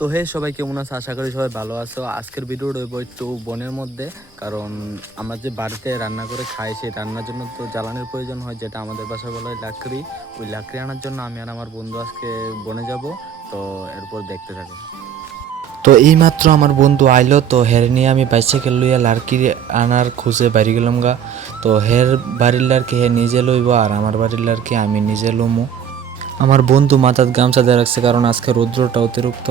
তো হে, সবাই কেমন আছে? আশা করি সবাই ভালো আছো। আজকের ভিডিও রইব একটু বনের মধ্যে, কারণ আমরা যে বাড়িতে রান্না করে খাই, সেই রান্নার জন্য তো জ্বালানির প্রয়োজন হয়, যেটা আমাদের বাসায় বলা হয় লাকড়ি। ওই লাকড়ি আনার জন্য আমি আর আমার বন্ধু আজকে বনে যাব, তো এরপর দেখতে থাকো। তো এইমাত্র আমার বন্ধু আইলো, তো হের নিয়ে আমি বাইসাইকেল লইয়া লার্কি আনার খুঁজে বাড়ি গেলাম গা। তো হের বাড়ির লার্কি হে নিজে লইব, আর আমার বাড়ির লার্কি আমি নিজে লমু। আমার বন্ধু মাথার গামছা দিয়ে রাখছে, কারণ আজকে রৌদ্রটা অতিরিক্ত।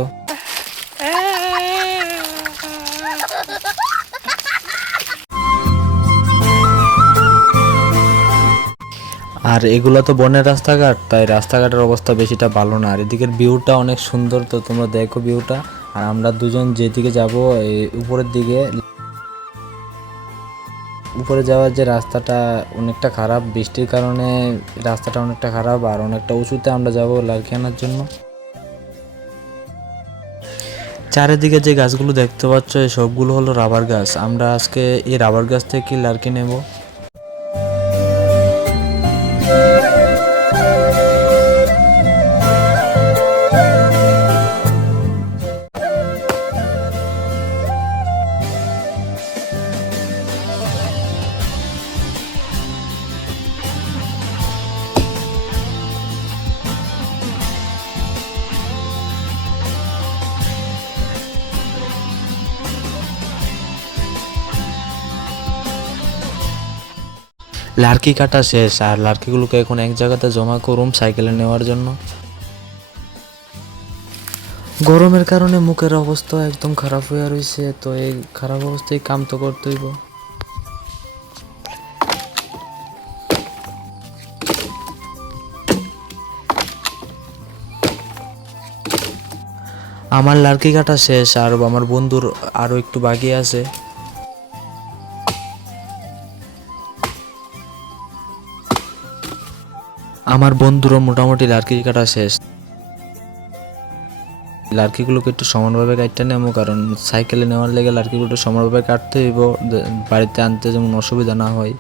আর এগুলো তো বনের রাস্তাঘাট, তাই রাস্তাঘাটের অবস্থা বেশিটা ভালো না। আর এদিকের ভিউটা অনেক সুন্দর, তো তোমরা দেখো ভিউটা আর আমরা দুজন যেদিকে যাব উপরের দিকে, উপরে যাওয়ার যে রাস্তাটা অনেকটা খারাপ, বৃষ্টির কারণে রাস্তাটা অনেকটা খারাপ, আর অনেকটা উঁচুতে আমরা যাব লার্কি আনার জন্য। চারিদিকে যে গাছগুলো দেখতে পাচ্ছ, এই সবগুলো হলো রাবার গাছ। আমরা আজকে এই রাবার গাছ থেকে লার্কি নেব। লার্কি কাটা শেষ, আর লার্কিগুলোকে এখন এক জায়গাতে জমা করুম সাইকেলে নেওয়ার জন্য। গরমের কারণে মুখের অবস্থা একদম খারাপ হয়ে রয়েছে তো এই খারাপ অবস্থায় কাম তো করতে হইব। আমার লার্কি কাটা শেষ, আর আমার বন্ধুর আরও একটু বাকি আছে। আমার বন্ধুরও মোটামুটি লার্কি কাটা শেষ। লার্কিগুলোকে একটু সমানভাবে কাটতে নেব, কারণ সাইকেলে নেওয়ার লেগে লার্কিগুলো সমানভাবে কাটতে হইব বাড়িতে আনতে যেমন অসুবিধা না হয়।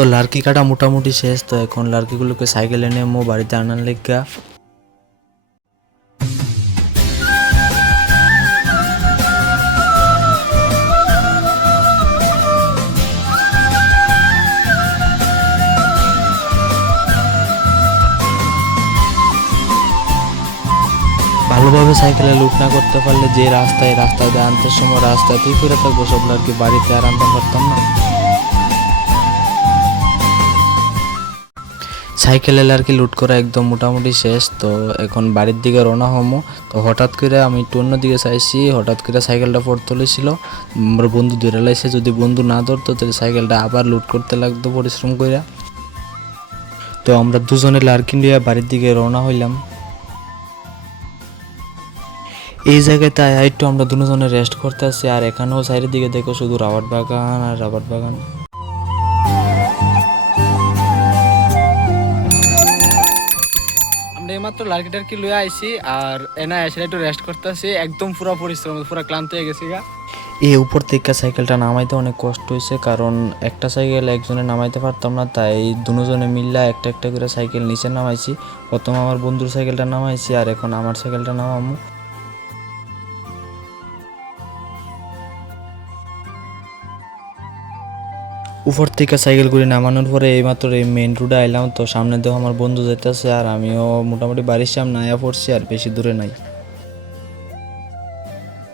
তো লার্কি কাটা মোটামুটি শেষ, তো এখন লার্কিগুলোকে সাইকেলে নেব বাড়িতে আনার লেগা। ভালোভাবে সাইকেলে লুট না করতে পারলে যে রাস্তায় রাস্তা দিয়ে আনতে সময় রাস্তাতেই করে থাকব, সব লার্কি বাড়িতে আর আনতে পারতাম না। সাইকেলে আর কি লুট করা একদম মোটামুটি শেষ, তো এখন বাড়ির দিকে রওনা হমো তো হঠাৎ করে আমি একটু অন্য দিকে চাইছি, হঠাৎ করে সাইকেলটা পড়ে তুলেছিল আমার বন্ধু ধরে লাইছে, যদি বন্ধু না ধরতো, তাহলে সাইকেলটা আবার লুট করতে লাগতো পরিশ্রম করে তো আমরা দুজনে লার্কিন লিয়া বাড়ির দিকে রওনা হইলাম। এই জায়গাতে আয়া একটু আমরা দুজনে রেস্ট করতে আসছি আর এখানেও সাইডের দিকে দেখো শুধু রাবার বাগান আর রাবার বাগান। আমরা লার্কিটার লার্কি টার্কি লয়ে আইছি আর এনা এসে একটু রেস্ট করতেছি, একদম পুরো পরিশ্রম, পুরো ক্লান্ত হয়ে গেছি গা। এই উপর থেকে সাইকেলটা নামাইতে অনেক কষ্ট হয়েছে কারণ একটা সাইকেল একজনে নামাইতে পারতাম না, তাই দুজনে মিল্লা একটা একটা করে সাইকেল নিচে নামাইছি। প্রথম আমার বন্ধুর সাইকেলটা নামাইছি, আর এখন আমার সাইকেলটা নামামু। উপর থেকে সাইকেলগুলি নামানোর পরে এইমাত্র এই মেন রোডে আইলাম, তো সামনে দেখো আমার বন্ধু যেতেছে আর আমিও মোটামুটি বাড়ির সামনে আয়া পড়ছি আর বেশি দূরে নাই।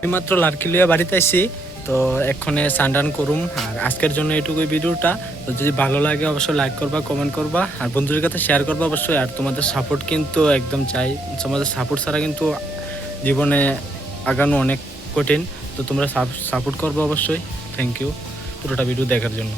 এইমাত্র লইয়া বাড়িতে আইছি, তো এক্ষণে সান্ডান করুম আর আজকের জন্য এটুকুই ভিডিওটা। তো যদি ভালো লাগে অবশ্যই লাইক করবা কমেন্ট করবা আর বন্ধুদের কাছে শেয়ার করবা অবশ্যই আর তোমাদের সাপোর্ট কিন্তু একদম চাই। তোমাদের সাপোর্ট ছাড়া কিন্তু জীবনে আগানো অনেক কঠিন, তো তোমরা সাপোর্ট করব অবশ্যই। থ্যাংক ইউ পুরোটা ভিডিও দেখার জন্য।